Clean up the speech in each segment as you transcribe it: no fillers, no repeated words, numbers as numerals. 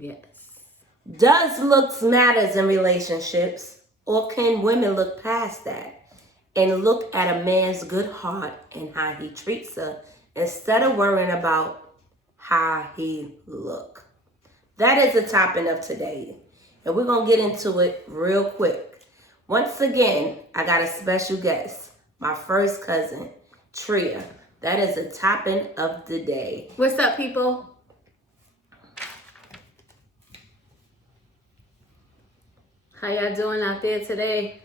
Yes. Does looks matters in relationships, or can women look past that and look at a man's good heart and how he treats her instead of worrying about how he look? That is the topic of today, and we're gonna get into it real quick. Once again, I got a special guest, my first cousin, Tria. That is the topic of the day. What's up, people? How y'all doing out there today?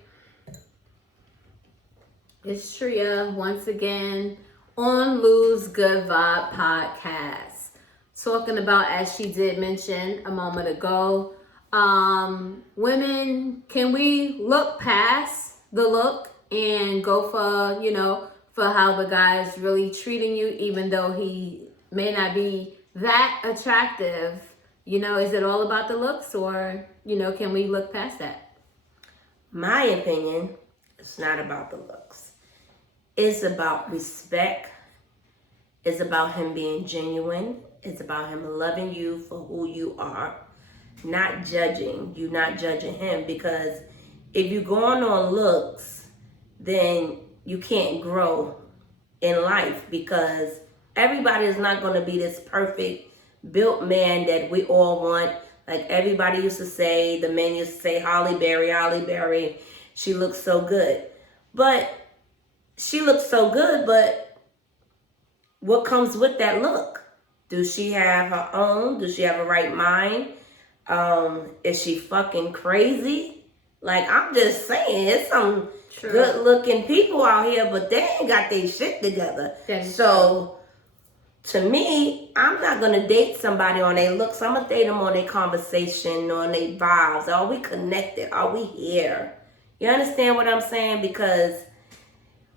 It's Tria once again on Lose Good Vibe podcast. Talking about, as she did mention a moment ago, women, can we look past the look and go for, for how the guy is really treating you, even though he may not be that attractive? Is it all about the looks, or, can we look past that? My opinion, it's not about the looks. It's about respect. It's about him being genuine. It's about him loving you for who you are, not judging. You not judging him, because if you're going on looks, then you can't grow in life, because everybody is not going to be this perfect built man that we all want. Like everybody used to say, the men used to say, Holly Berry, she looks so good. But she looks so good, but what comes with that look? Does she have her own? Does she have a right mind? Is she fucking crazy? Like, I'm just saying, it's some good looking people out here, but they ain't got their shit together. So to me, I'm not gonna date somebody on their looks. I'm gonna date them on their conversation, on their vibes. Are we connected? Are we here? You understand what I'm saying? Because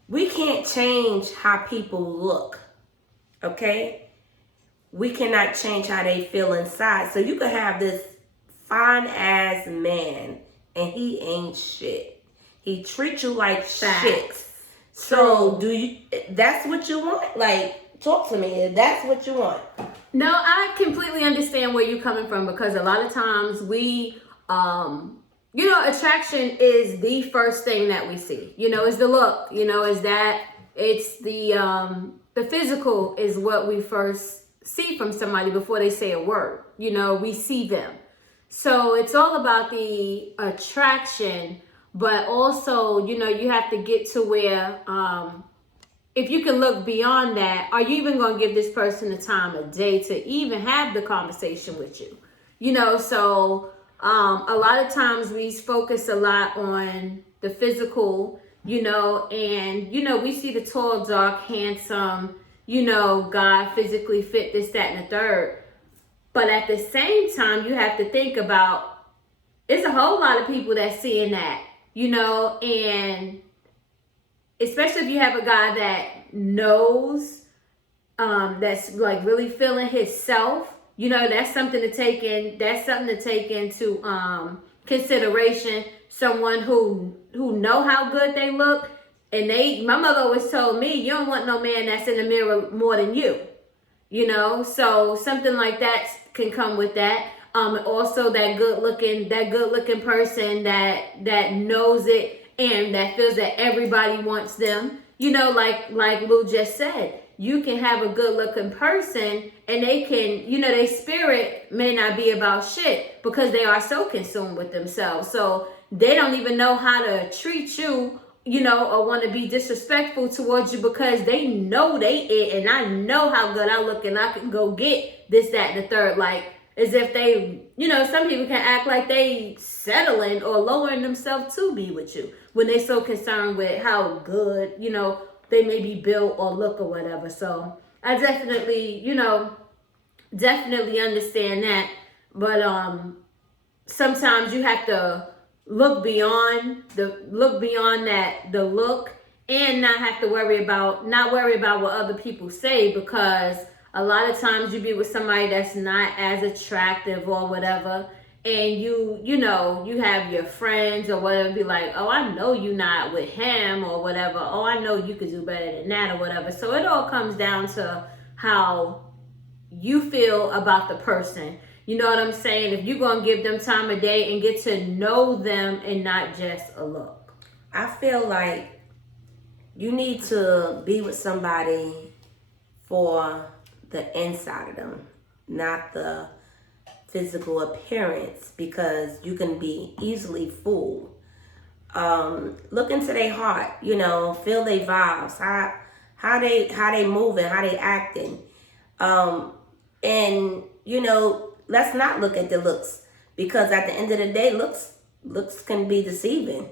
we can't change how people look, okay? We cannot change how they feel inside. So you could have this fine ass man and he ain't shit. He treats you like shit. So that's what you want? Like, talk to me if that's what you want. No, I completely understand where you're coming from, because a lot of times we, attraction is the first thing that we see. Is the look. Is that it's the physical is what we first see from somebody before they say a word. We see them. So it's all about the attraction, but also, you have to get to where, if you can look beyond that, are you even going to give this person the time of day to even have the conversation with you? So a lot of times we focus a lot on the physical, and, we see the tall, dark, handsome, guy, physically fit, this, that, and the third. But at the same time, you have to think about, it's a whole lot of people that's seeing that, and especially if you have a guy that knows, that's like really feeling himself, that's something to take into consideration. Someone who know how good they look, and my mother always told me, you don't want no man that's in the mirror more than you, so something like that can come with that. Also that good looking person that knows it and that feels that everybody wants them. Like Lou just said, you can have a good looking person and they can, their spirit may not be about shit because they are so consumed with themselves. So they don't even know how to treat you, or want to be disrespectful towards you, because they know they it, and I know how good I look and I can go get this, that, and the third. Like, as if they, some people can act like they settling or lowering themselves to be with you when they so concerned with how good, they may be built or look or whatever. So I definitely, definitely understand that. But sometimes you have to look beyond the look, and not worry about what other people say, because a lot of times you be with somebody that's not as attractive or whatever, and you have your friends or whatever be like, oh, I know you not with him or whatever. Oh, I know you could do better than that or whatever. So it all comes down to how you feel about the person. You know what I'm saying? If you're going to give them time of day and get to know them and not just a look. I feel like you need to be with somebody for the inside of them, not the physical appearance, because you can be easily fooled. Look into their heart, you know, feel their vibes, how they moving, how they acting. And you know, let's not look at the looks, because at the end of the day, looks can be deceiving.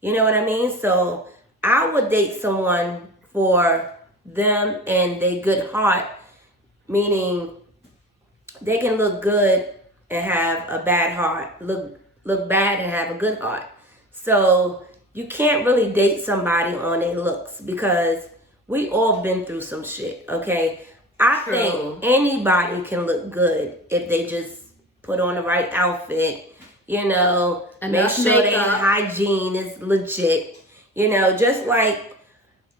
You know what I mean? So I would date someone for them and their good heart, meaning they can look good and have a bad heart, look bad and have a good heart. So you can't really date somebody on their looks, because we all been through some shit, okay? I True. think anybody can look good if they just put on the right outfit, you know, Enough make sure their makeup. hygiene is legit, you know, just like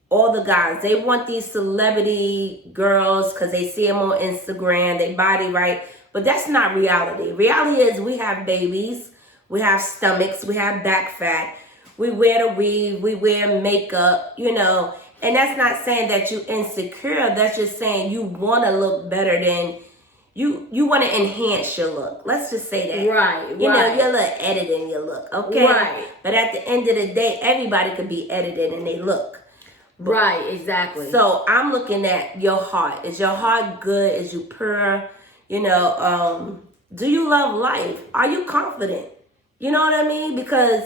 all the guys. They want these celebrity girls because they see them on Instagram, they body right, but that's not reality. Reality is we have babies, we have stomachs, we have back fat, we wear the weave, we wear makeup, you know. And that's not saying that you insecure. That's just saying you want to look better than you want to enhance your look. Let's just say that. Right, You know, right. you're a little editing your look, okay? Right. But at the end of the day, everybody could be edited in their look. Right, exactly. So I'm looking at your heart. Is your heart good? Is you pure? You know, do you love life? Are you confident? You know what I mean? Because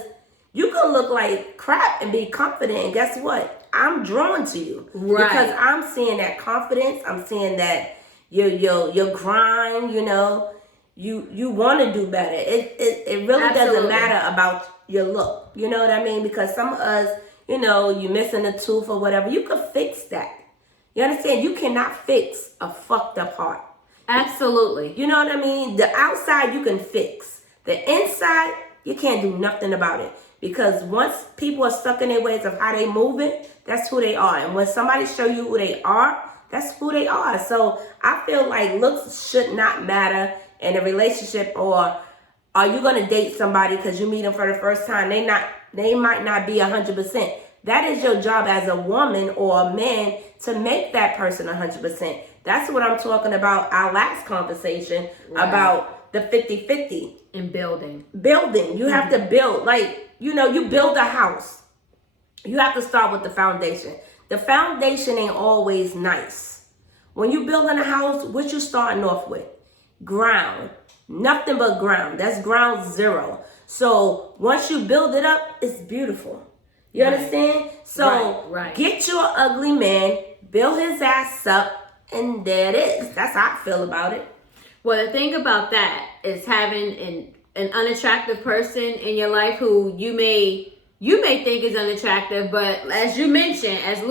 you can look like crap and be confident, and guess what? I'm drawn to you. Right. Because I'm seeing that confidence. I'm seeing that your grind, you know, you want to do better. It really doesn't Absolutely. matter about your look. You know what I mean? Because some of us, you know, you missing a tooth or whatever, you could fix that. You understand? You cannot fix a fucked up heart. Absolutely. You know what I mean? The outside you can fix. The inside, you can't do nothing about it. Because once people are stuck in their ways of how they moving, that's who they are. And when somebody show you who they are, that's who they are. So I feel like looks should not matter in a relationship. Or are you going to date somebody because you meet them for the first time? They might not be 100%. That is your job as a woman or a man to make that person 100%. That's what I'm talking about. Our last conversation about the 50-50. In building. Building. You have to build. Like, you know, you build a house. You have to start with the foundation. The foundation ain't always nice. When you building a house, what you starting off with? Ground. Nothing but ground. That's ground zero. So once you build it up, it's beautiful. You understand? So Right. get your ugly man, build his ass up, and there it is. That's how I feel about it. Well, the thing about that is having an unattractive person in your life who you may think is unattractive, but as Lou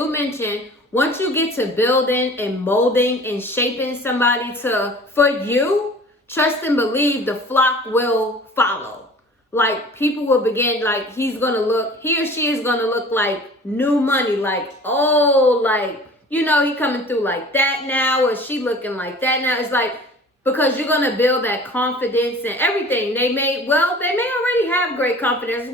mentioned, once you get to building and molding and shaping somebody for you, trust and believe the flock will follow. Like, people will begin, like, he or she is gonna look like new money, like, oh, like, you know, he coming through like that now, or she looking like that now. It's like, because you're gonna build that confidence and everything. They may already have great confidence,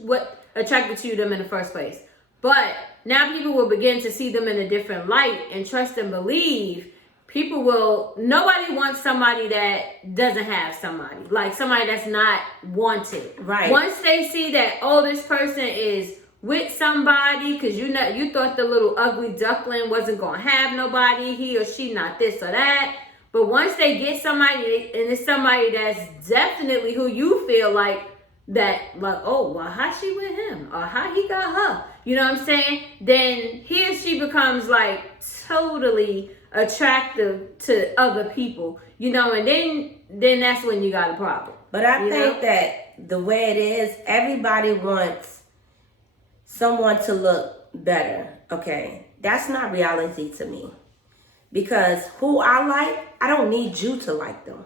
what attracted to them in the first place. But now people will begin to see them in a different light and trust and believe. Nobody wants somebody that doesn't have somebody, like somebody that's not wanted. Right. Once they see that, oh, this person is with somebody, because you thought the little ugly duckling wasn't gonna have nobody, he or she not this or that. But once they get somebody, and it's somebody that's definitely who you feel like that, like, oh, well, how she with him? Or how he got her? You know what I'm saying? Then he or she becomes like totally attractive to other people, you know, and then that's when you got a problem. But I think that the way it is, everybody wants someone to look better, okay? That's not reality to me. Because who I like, I don't need you to like them.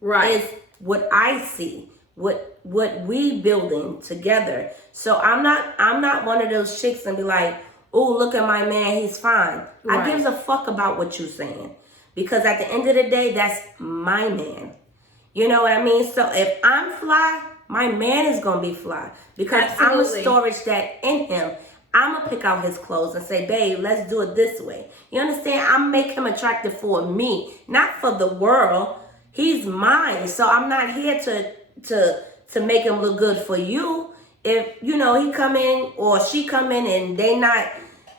Right. It's what I see, what we building together. So I'm not one of those chicks and be like, oh, look at my man, he's fine. Right. I gives a fuck about what you saying. Because at the end of the day, that's my man. You know what I mean? So if I'm fly, my man is going to be fly. Because I'm Absolutely. a storage that in him. I'm going to pick out his clothes and say, babe, let's do it this way. You understand? I'm make him attractive for me, not for the world. He's mine. So I'm not here to make him look good for you. If, you know, he come in or she come in and they not,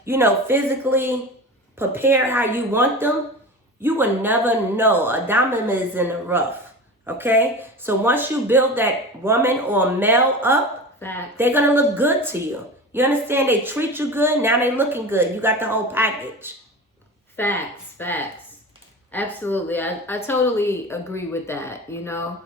you know, physically prepared how you want them, you will never know. A diamond is in the rough. Okay? So once you build that woman or male up, Facts. they're going to look good to you. You understand? They treat you good. Now they looking good. You got the whole package. Facts. Absolutely. I totally agree with that, you know.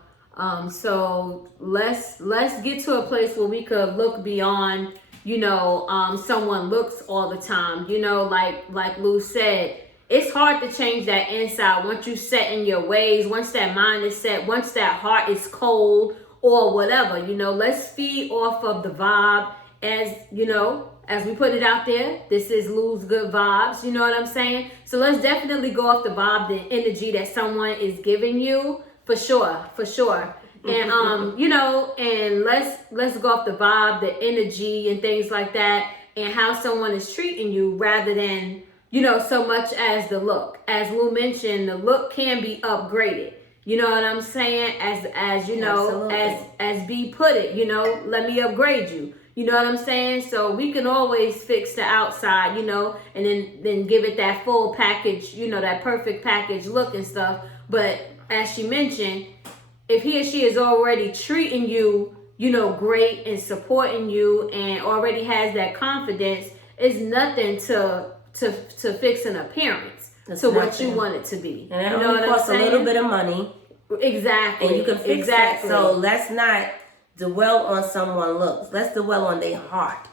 So let's get to a place where we could look beyond, you know, someone looks all the time. You know, like Lou said, it's hard to change that inside once you set in your ways, once that mind is set, once that heart is cold or whatever. You know, let's feed off of the vibe, as you know, as we put it out there. This is Lou's Good Vibes, you know what I'm saying? So let's definitely go off the vibe, the energy that someone is giving you, for sure. And you know, and let's go off the vibe, the energy and things like that, and how someone is treating you, rather than, you know, so much as the look. As Lou mentioned, the look can be upgraded. You know what I'm saying? As you know, Absolutely. as B put it, you know, let me upgrade you. You know what I'm saying? So we can always fix the outside, you know, and then give it that full package, you know, that perfect package look and stuff. But as she mentioned, if he or she is already treating you, you know, great and supporting you and already has that confidence, it's nothing to fix an appearance to what you want it to be. And it you know only what costs I'm a saying? little bit of money. Exactly. And you can fix that. So let's not dwell on someone's looks. Let's dwell on their heart.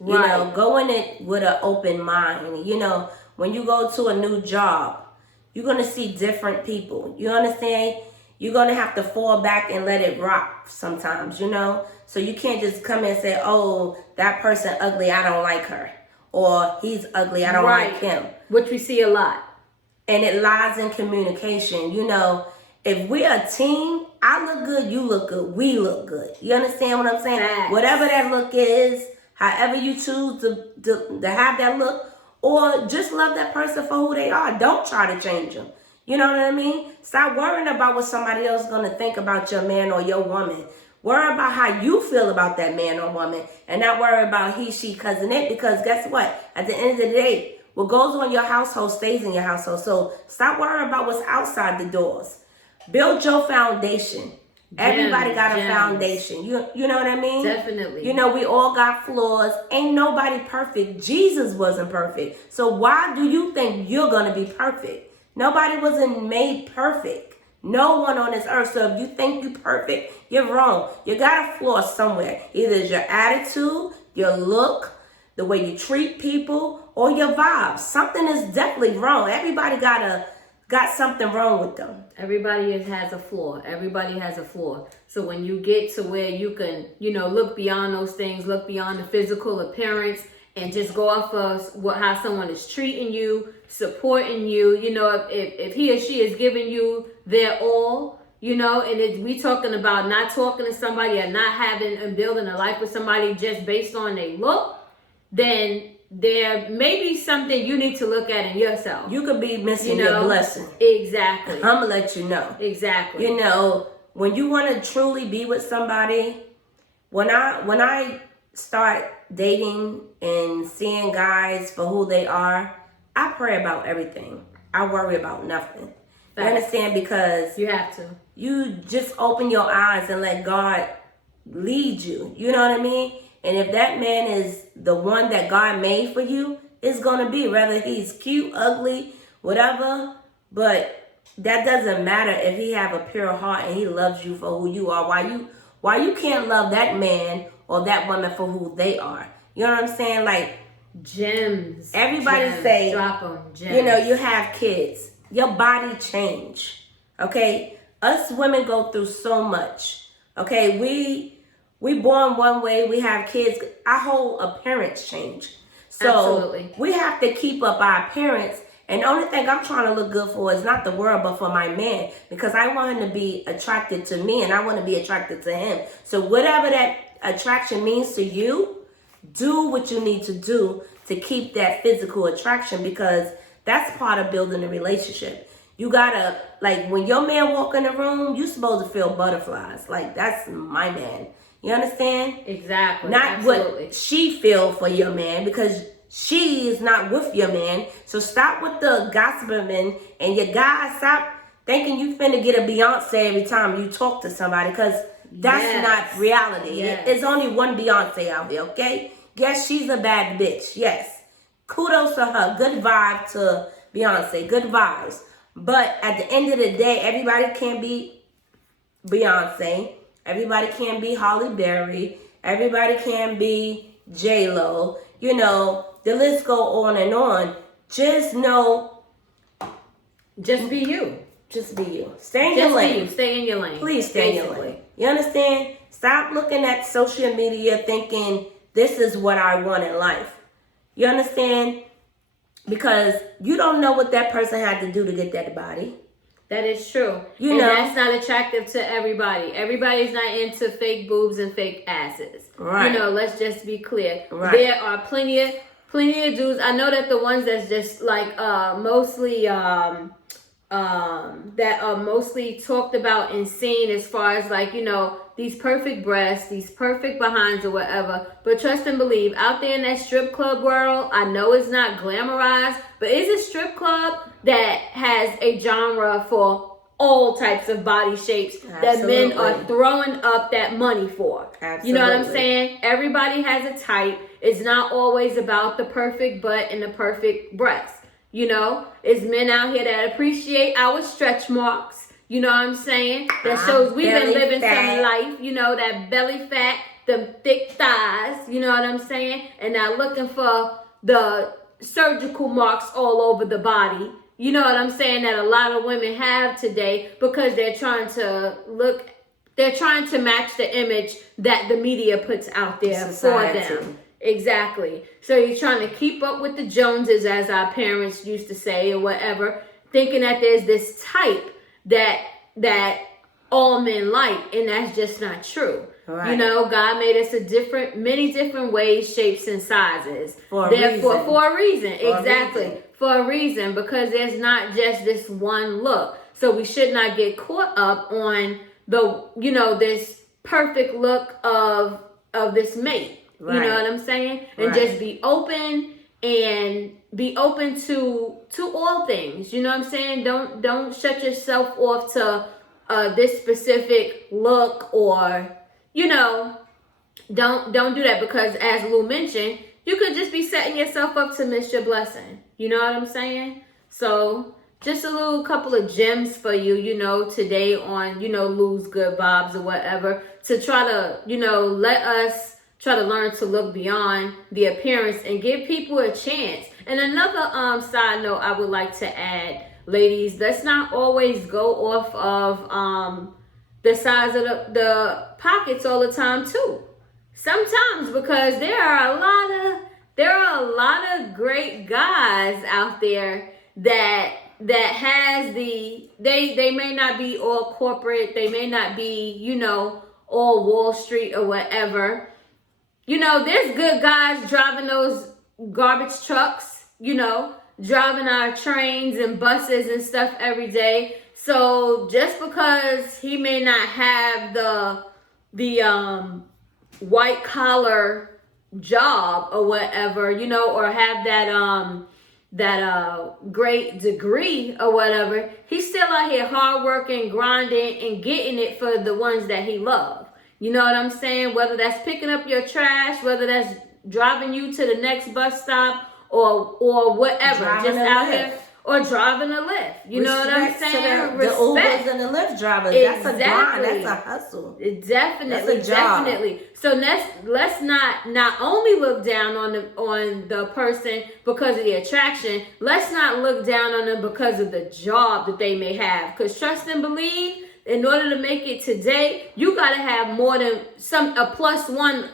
You know, go in it with an open mind. You know, when you go to a new job, you're going to see different people. You understand? You're going to have to fall back and let it rock sometimes, you know? So you can't just come and say, oh, that person ugly, I don't like her. Or he's ugly, I don't like him. Which we see a lot. And it lies in communication. You know, if we're a team, I look good, you look good, we look good. You understand what I'm saying? Facts. Whatever that look is, however you choose to have that look, or just love that person for who they are. Don't try to change them. You know what I mean? Stop worrying about what somebody else is going to think about your man or your woman. Worry about how you feel about that man or woman, and not worry about he, she, cousin, it, because guess what? At the end of the day, what goes on in your household stays in your household. So stop worrying about what's outside the doors. Build your foundation. Everybody got a foundation. You know what I mean? Definitely. You know, we all got flaws. Ain't nobody perfect. Jesus wasn't perfect. So why do you think you're going to be perfect? Nobody wasn't made perfect. No one on this earth. So if you think you're perfect, you're wrong. You got a flaw somewhere. Either it's your attitude, your look, the way you treat people, or your vibes. Something is definitely wrong. Everybody got something wrong with them. Everybody has a flaw. Everybody has a flaw. So when you get to where you can, you know, look beyond those things, look beyond the physical appearance, and just go off of how someone is treating you, supporting you, you know, if he or she is giving you their all, you know, and we talking about not talking to somebody or not having and building a life with somebody just based on their look, then there may be something you need to look at in yourself. You could be missing your blessing. Exactly. I'm going to let you know. Exactly. You know, when you want to truly be with somebody, when I start dating and seeing guys for who they are, I pray about everything. I worry about nothing. You understand? Because you have to. You just open your eyes and let God lead you. You know what I mean? And if that man is the one that God made for you, it's going to be, whether he's cute, ugly, whatever. But that doesn't matter if he have a pure heart and he loves you for who you are. Why you can't love that man or that woman for who they are? You know what I'm saying? Like, gems. Everybody say, drop them, gems. You know, you have kids. Your body change. Okay? Us women go through so much. Okay? We born one way, we have kids. Our whole appearance change. So Absolutely. we have to keep up our appearance And the only thing I'm trying to look good for is not the world, but for my man. Because I want him to be attracted to me and I want to be attracted to him. So whatever that attraction means to you, do what you need to do to keep that physical attraction, because that's part of building a relationship. You gotta, like, when your man walk in the room, you supposed to feel butterflies. Like, that's my man. You understand? Exactly. Not Absolutely. what she feel for your man, because she is not with your man. So stop with the gossiping, and your guys, stop thinking you finna get a Beyonce every time you talk to somebody, because that's not reality. Yes. There's only one Beyonce out there, okay? Yes, she's a bad bitch. Yes. Kudos to her. Good vibe to Beyonce. Good vibes. But at the end of the day, everybody can't be Beyonce. Everybody can't be Halle Berry. Everybody can't be J-Lo. You know, the list go on and on. Just know, Just be you. just be you. Stay in your Just be lane. you. Stay in your lane. Please stay in your lane. You understand? Stop looking at social media thinking this is what I want in life. You understand? Because you don't know what that person had to do to get that body. That is true. You and know. that's not attractive to everybody. Everybody's not into fake boobs and fake asses. Right. You know, let's just be clear. Right. There are plenty of dudes. I know that the ones that's just like mostly that are mostly talked about and seen as far as like, you know, these perfect breasts, these perfect behinds or whatever. But trust and believe, out there in that strip club world, I know it's not glamorized, but it's a strip club that has a genre for all types of body shapes that men are throwing up that money for. Absolutely. You know what I'm saying? Everybody has a type. It's not always about the perfect butt and the perfect breast. You know, it's men out here that appreciate our stretch marks. You know what I'm saying? That shows we've been living some life. You know, that belly fat, the thick thighs. You know what I'm saying? And not looking for the surgical marks all over the body. You know what I'm saying? That a lot of women have today because they're trying to match the image that the media puts out there for them. Exactly. So you're trying to keep up with the Joneses, as our parents used to say, or whatever, thinking that there's this type that all men like, and that's just not true. Right. You know, God made us many different ways, shapes, and sizes. For a reason. Exactly. For a reason, because there's not just this one look. So we should not get caught up on this perfect look of this mate. Right. You know what I'm saying? And just be open to all things. You know what I'm saying? Don't shut yourself off to this specific look, or don't do that, because as Lou mentioned, you could just be setting yourself up to miss your blessing. You know what I'm saying? So just a little couple of gems for you, today on, Lou's Good Vibes or whatever, to try to, let us try to learn to look beyond the appearance and give people a chance. And another side note I would like to add, ladies, let's not always go off of the size of the pockets all the time too. Sometimes, because there are a lot of great guys out there that has they may not be all corporate, they may not be, all Wall Street or whatever. There's good guys driving those garbage trucks, driving our trains and buses and stuff every day. So just because he may not have the white collar job or whatever, or have that great degree or whatever, he's still out here hard working, grinding, and getting it for the ones that he loves. You know what I'm saying? Whether that's picking up your trash, whether that's driving you to the next bus stop, or whatever, just out here, or driving a Lyft. You know what I'm saying? The Ubers and the Lyft drivers. Exactly. That's a grind. That's a hustle. Definitely. That's a job. Definitely. So let's not only look down on the person because of the attraction. Let's not look down on them because of the job that they may have. Because trust and believe, in order to make it today, you gotta have more than a plus one,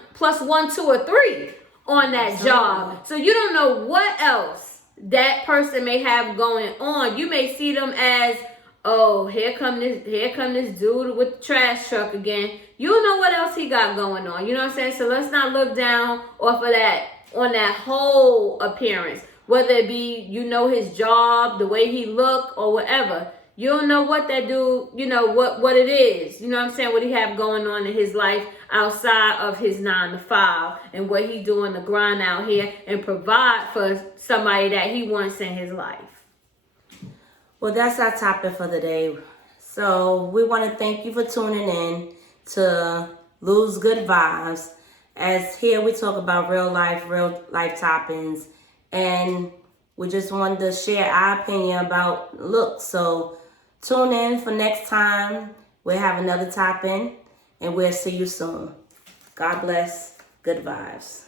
2, or 3 on that job. So you don't know what else that person may have going on. You may see them as, oh, here come this dude with the trash truck again. You don't know what else he got going on. You know what I'm saying? So let's not look down off of that, on that whole appearance. Whether it be, you know, his job, the way he look, or whatever. You don't know what that dude, you know, what it is. You know what I'm saying? What he have going on in his life outside of his 9 to 5, and what he doing to grind out here and provide for somebody that he wants in his life. Well, that's our topic for the day. So we want to thank you for tuning in to Lose Good Vibes. As here we talk about real life topics, and we just wanted to share our opinion about looks. So tune in for next time. We'll have another topic, and we'll see you soon. God bless. Good vibes.